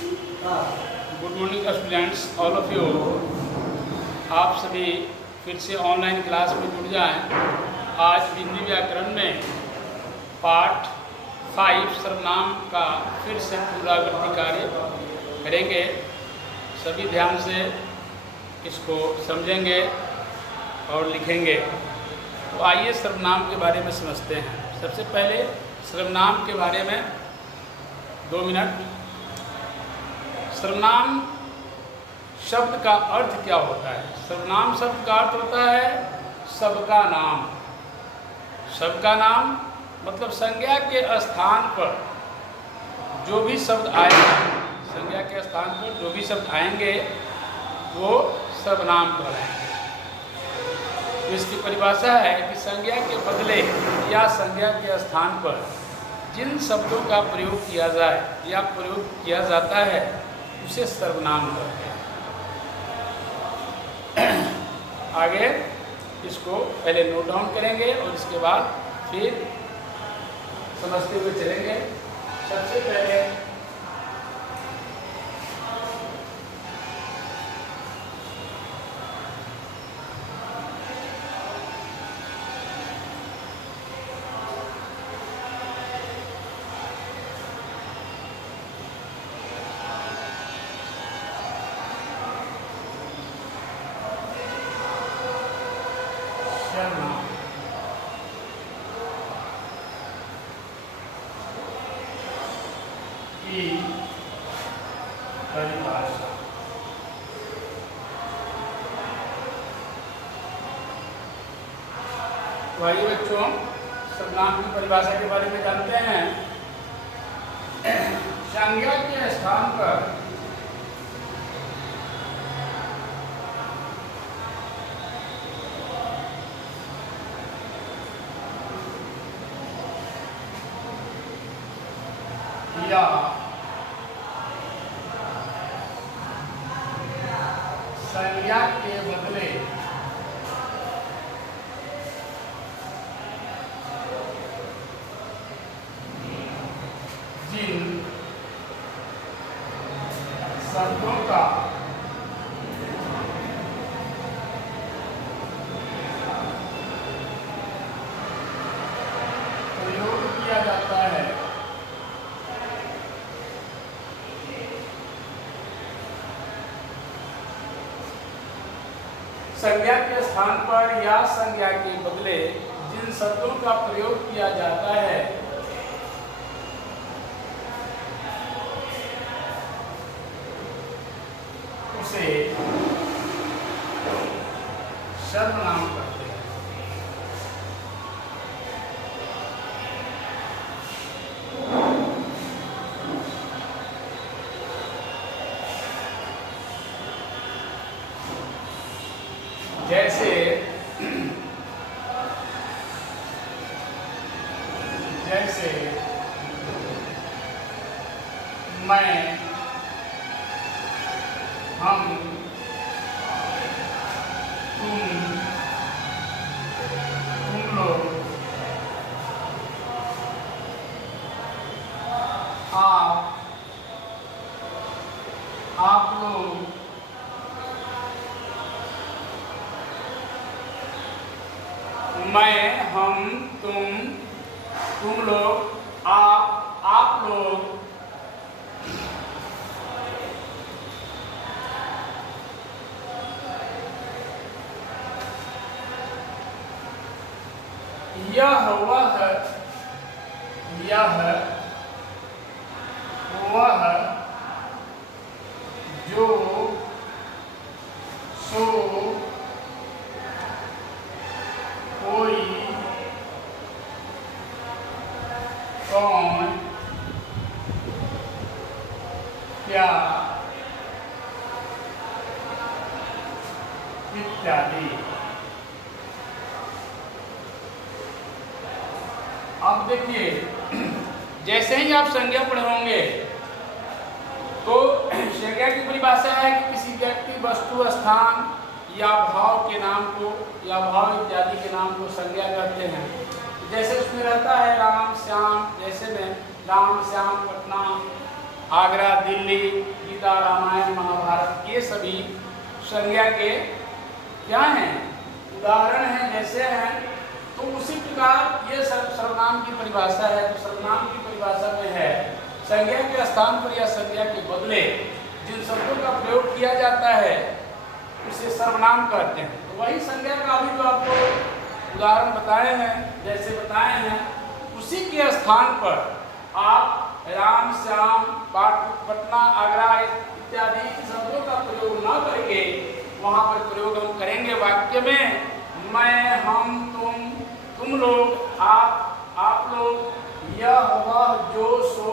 Good morning students, all of you. आप सभी फिर से ऑनलाइन क्लास में जुड़ जाएं। आज हिंदी व्याकरण में पार्ट 5 सर्वनाम का फिर से पुनरावृत्ति कार्य करेंगे। सभी ध्यान से इसको समझेंगे और लिखेंगे। तो आइए सर्वनाम के बारे में समझते हैं। सबसे पहले सर्वनाम के बारे में 2 मिनट। सर्वनाम शब्द का अर्थ क्या होता है? सर्वनाम शब्द का अर्थ होता है सबका नाम। सबका नाम मतलब संज्ञा के स्थान पर जो भी शब्द आएगा, संज्ञा के स्थान पर जो भी शब्द आएंगे वो सर्वनाम कहलाएंगे। तो इसकी परिभाषा है कि संज्ञा के बदले या संज्ञा के स्थान पर जिन शब्दों का प्रयोग किया जाए या प्रयोग किया जाता है उसे सर्वनाम कहते हैं। आगे इसको पहले नोट डाउन करेंगे और इसके बाद फिर समझते हुए चलेंगे। सबसे पहले की परिभाषा। तो आइए बच्चों, सर्वनाम की परिभाषा के बारे में जानते हैं। संज्ञा के स्थान पर या संज्ञा के बदले जिन शब्दों का प्रयोग किया जाता है संज्ञा के स्थान पर या संज्ञा के बदले जिन शब्दों का प्रयोग किया जाता है उसे सर्वनाम कहते हैं। जैसे मैं, हम, तुम लोग, आप लोग, मैं, हम, तुम लोग, आप लोग, यह वह जो, सो, कोई, कौन, क्या इत्यादि। अब देखिए, जैसे ही आप संज्ञा पढ़े होंगे तो संज्ञा की परिभाषा है कि किसी व्यक्ति, वस्तु, स्थान या भाव के नाम को या भाव इत्यादि के नाम को संज्ञा कहते हैं। जैसे उसमें रहता है राम, श्याम, जैसे में राम, श्याम, पटना, आगरा, दिल्ली, संज्ञा के क्या हैं, उदाहरण हैं, जैसे हैं। तो उसी प्रकार ये सर्वनाम की परिभाषा है। तो सर्वनाम की परिभाषा में है संज्ञा के स्थान पर या संज्ञा के बदले जिन शब्दों का प्रयोग किया जाता है उसे सर्वनाम कहते हैं। तो वही संज्ञा का अभी जो आपको उदाहरण बताए हैं, जैसे बताए हैं, उसी के स्थान पर आप राम, श्याम, पटना, आगरा इत्यादि शब्दों का प्रयोग न करके वहाँ पर प्रयोग हम करेंगे वाक्य में मैं, हम, तुम लोग, आप लोग, यह, वह, जो, सो,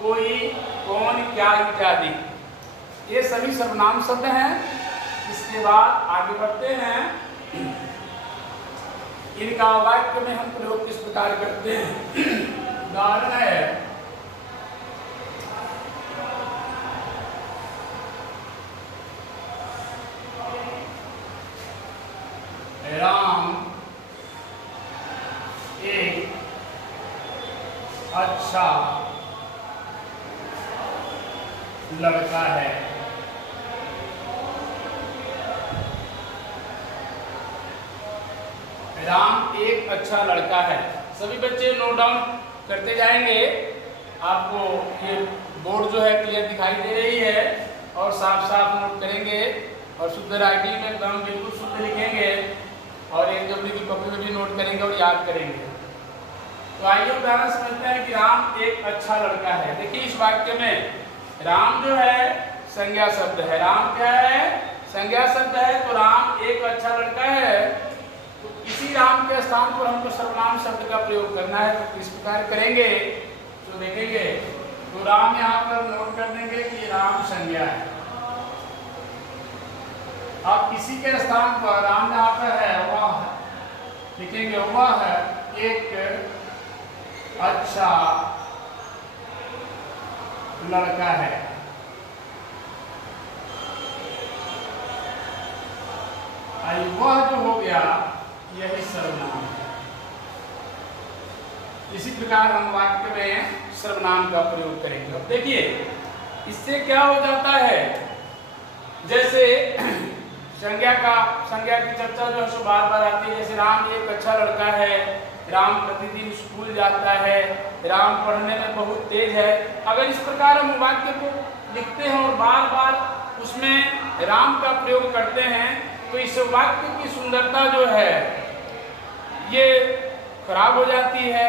कोई, कौन, क्या इत्यादि, ये सभी सर्वनाम शब्द हैं। इसके बाद आगे बढ़ते हैं। इनका वाक्य में हम प्रयोग किस प्रकार करते हैं। उदाहरण है राम एक अच्छा लड़का है। राम एक अच्छा लड़का है। सभी बच्चे नोट डाउन करते जाएंगे। आपको ये बोर्ड जो है क्लियर दिखाई दे रही है और साफ साफ नोट करेंगे और शुद्ध राइटिंग में एकदम बिल्कुल शुद्ध लिखेंगे और एक जबड़ी की कॉपी में भी नोट करेंगे और याद करेंगे। तो आइए उदाहरण समझते हैं कि राम एक अच्छा लड़का है। देखिए इस वाक्य में राम जो है संज्ञा शब्द है। राम क्या है, संज्ञा शब्द है। तो राम एक अच्छा लड़का है। तो इसी राम के स्थान पर हमको सर्वनाम शब्द का प्रयोग करना है। तो किस प्रकार करेंगे तो देखेंगे। तो राम यहाँ पर नोट कर देंगे कि राम संज्ञा है। अब इसी के स्थान पर राम जहाँ पर है वह लिखेंगे, वह है एक अच्छा लड़का है। वह जो हो गया यही सर्वनाम है। इसी प्रकार हम वाक्य में सर्वनाम का प्रयोग करेंगे। अब देखिए इससे क्या हो जाता है, जैसे संज्ञा की चर्चा जो है बार बार आती है। जैसे राम एक अच्छा लड़का है, राम प्रतिदिन स्कूल जाता है, राम पढ़ने में बहुत तेज है। अगर इस प्रकार हम वाक्य को लिखते हैं और बार बार उसमें राम का प्रयोग करते हैं तो इस वाक्य की सुंदरता जो है ये खराब हो जाती है।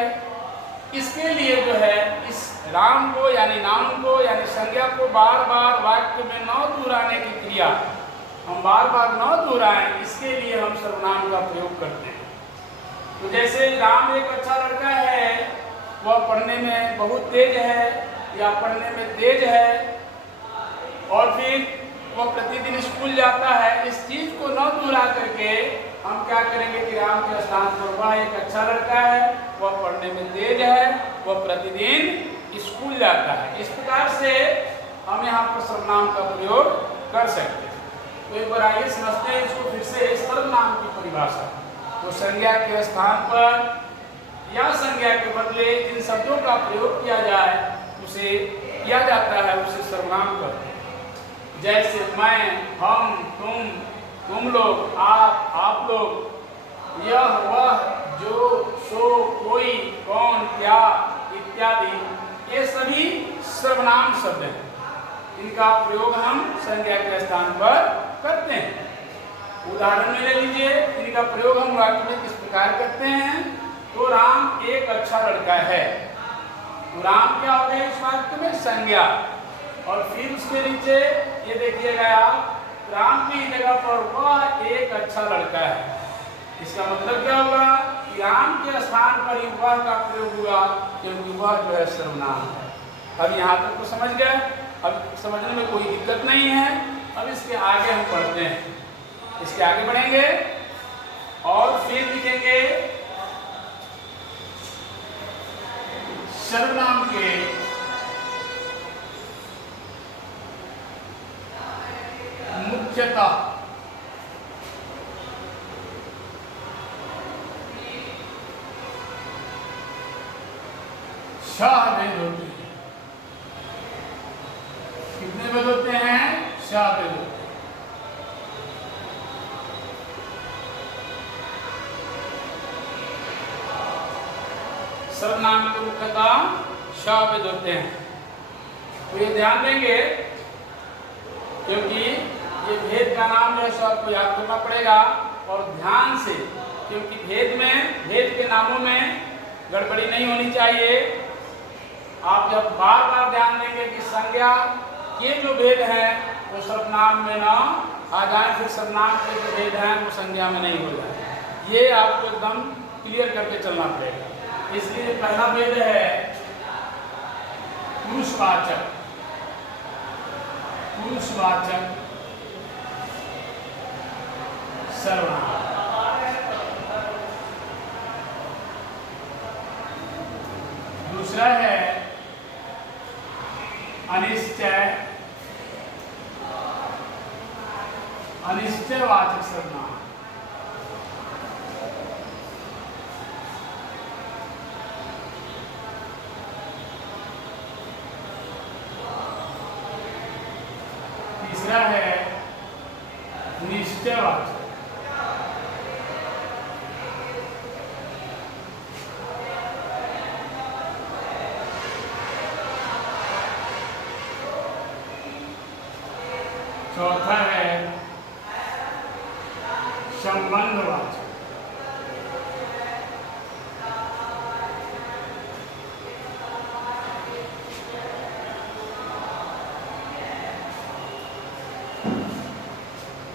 इसके लिए जो है इस राम को यानी नाम को यानी संज्ञा को बार बार वाक्य में न दोहराने की क्रिया हम बार बार न दोहराएं, इसके लिए हम सर्वनाम का प्रयोग करते हैं। तो जैसे राम एक अच्छा लड़का है, वह पढ़ने में बहुत तेज है या पढ़ने में तेज है और फिर वह प्रतिदिन स्कूल जाता है। इस चीज को न दोहरा करके हम क्या करेंगे कि राम के स्थान पर वह एक अच्छा लड़का है, वह पढ़ने में तेज है, वह प्रतिदिन स्कूल जाता है। इस प्रकार से हम यहाँ पर सर्वनाम का प्रयोग कर सकते हैं। तो एक बार आइए समझते हैं इसको फिर से। सर्वनाम की परिभाषा तो संज्ञा के स्थान पर या संज्ञा के बदले जिन शब्दों का प्रयोग किया जाए उसे किया जाता है उसे सर्वनाम कहते हैं। जैसे मैं, हम, तुम लोग, आप लोग, यह, वह, जो, सो, कोई, कौन, क्या इत्यादि, ये सभी सर्वनाम शब्द हैं। इनका प्रयोग हम संज्ञा के स्थान पर करते हैं। उदाहरण में ले लीजिए, इनका प्रयोग हम वाक्य में किस प्रकार करते हैं। तो राम एक अच्छा लड़का है। तो राम क्या हो गया इस वाक्य में, संज्ञा। और फिर उसके नीचे ये देखिएगा आप, राम की जगह पर वह एक अच्छा लड़का है। इसका मतलब क्या होगा कि राम के स्थान पर ही वह का प्रयोग हुआ क्योंकि वह जो है सर्वनाम है। अब यहाँ तक तो समझ गए। अब समझने में कोई दिक्कत नहीं है। अब इसके आगे हम पढ़ते हैं, इसके आगे बढ़ेंगे और फिर लिखेंगे सर्वनाम के मुख्यतः भेद होते हैं। कितने भेद होते हैं? 6 भेद होते हैं। सर्वनाम के मुख्यतः 6 भेद होते हैं। तो ये ध्यान देंगे क्योंकि ये भेद का नाम जो है सो आपको याद करना पड़ेगा और ध्यान से, क्योंकि भेद के नामों में गड़बड़ी नहीं होनी चाहिए। आप जब बार बार ध्यान देंगे कि संज्ञा के जो भेद हैं वो सर्वनाम में ना आ जाए, फिर सर्वनाम के जो भेद हैं वो संज्ञा में नहीं हो जाए। ये आपको एकदम क्लियर करके चलना पड़ेगा। इसलिए पहला भेद है पुरुषवाचक सर्वनाम। दूसरा है अनिश्चयवाचक सर्वनाम। तीसरा है निश्चयवाचक। चौथा है संबंधवाचक।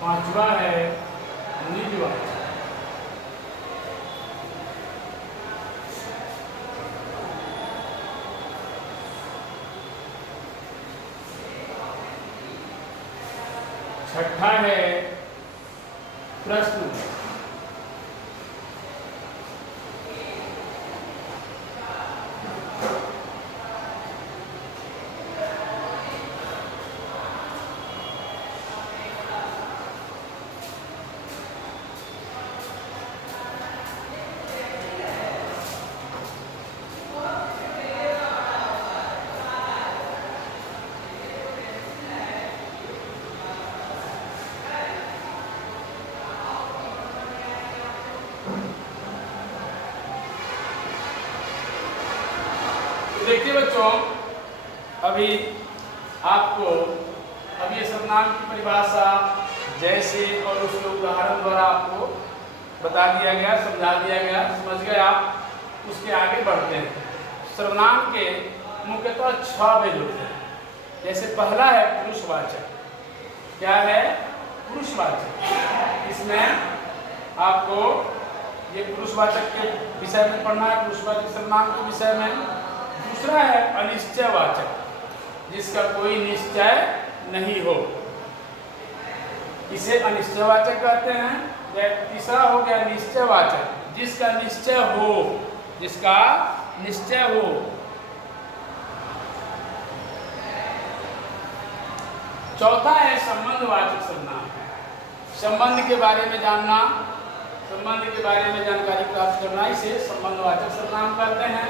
पांचवा है निजवाचक। छठा है प्रश्न। देखिए बच्चों, अभी आपको अब ये सर्वनाम की परिभाषा जैसे और उसके उदाहरण द्वारा आपको बता दिया गया, समझा दिया गया, समझ गए आप। उसके आगे बढ़ते हैं। सर्वनाम के मुख्यतः 6 भेद होते हैं। जैसे पहला है पुरुषवाचक। क्या है? पुरुषवाचक। इसमें आपको ये पुरुषवाचक के विषय में पढ़ना है, पुरुषवाचक सर्वनाम के विषय में। दूसरा है अनिश्चयवाचक, जिसका कोई निश्चय नहीं हो, इसे अनिश्चयवाचक कहते हैं। तीसरा हो गया निश्चयवाचक, जिसका निश्चय हो, जिसका निश्चय हो। चौथा है संबंधवाचक सर्वनाम। संबंध के बारे में जानना, संबंध के बारे में जानकारी प्राप्त करना, इसे संबंधवाचक सर्वनाम कहते हैं।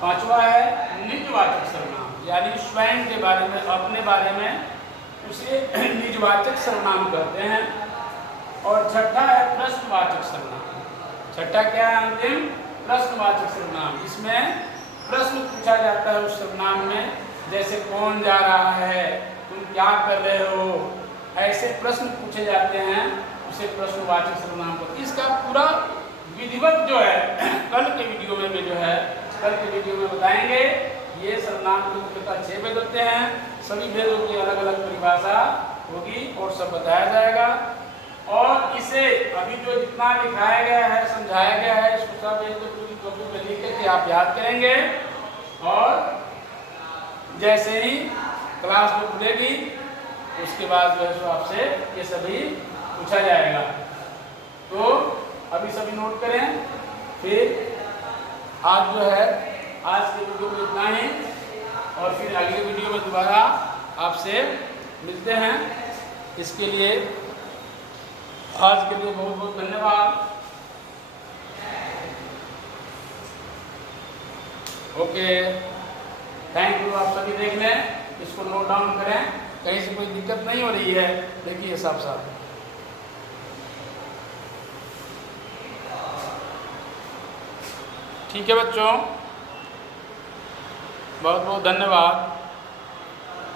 पांचवा है निजवाचक सर्वनाम, यानी स्वयं के बारे में, अपने बारे में, उसे निजवाचक सर्वनाम कहते हैं। और छठा है प्रश्नवाचक सर्वनाम। छठा क्या है? अंतिम प्रश्नवाचक सर्वनाम। इसमें प्रश्न पूछा जाता है उस सर्वनाम में, जैसे कौन जा रहा है, तुम क्या कर रहे हो, ऐसे प्रश्न पूछे जाते हैं, उसे प्रश्नवाचक सर्वनाम कहते हैं। इसका पूरा विधिवत जो है कल के वीडियो में जो है, कल के वीडियो में बताएंगे। ये सर्वनाम के मुख्यतः 6 भेद होते हैं। सभी भेदों की अलग अलग परिभाषा होगी और सब बताया जाएगा। और इसे अभी जो जितना लिखाया गया है, समझाया गया है, इसको सब एक पूरी कॉपी में लिख के आप याद करेंगे। और जैसे ही क्लास में खुलेगी उसके बाद जो है सो आपसे ये सभी पूछा जाएगा। तो अभी सभी नोट करें। फिर आज जो है, आज के वीडियो में इतना ही, और फिर अगले वीडियो में दोबारा आपसे मिलते हैं। इसके लिए आज के लिए बहुत बहुत धन्यवाद। Okay, thank you. आप सभी देख लें, इसको नोट डाउन करें, कहीं से कोई दिक्कत नहीं हो रही है, देखिए साफ साफ। ठीक है बच्चों। बहुत बहुत धन्यवाद।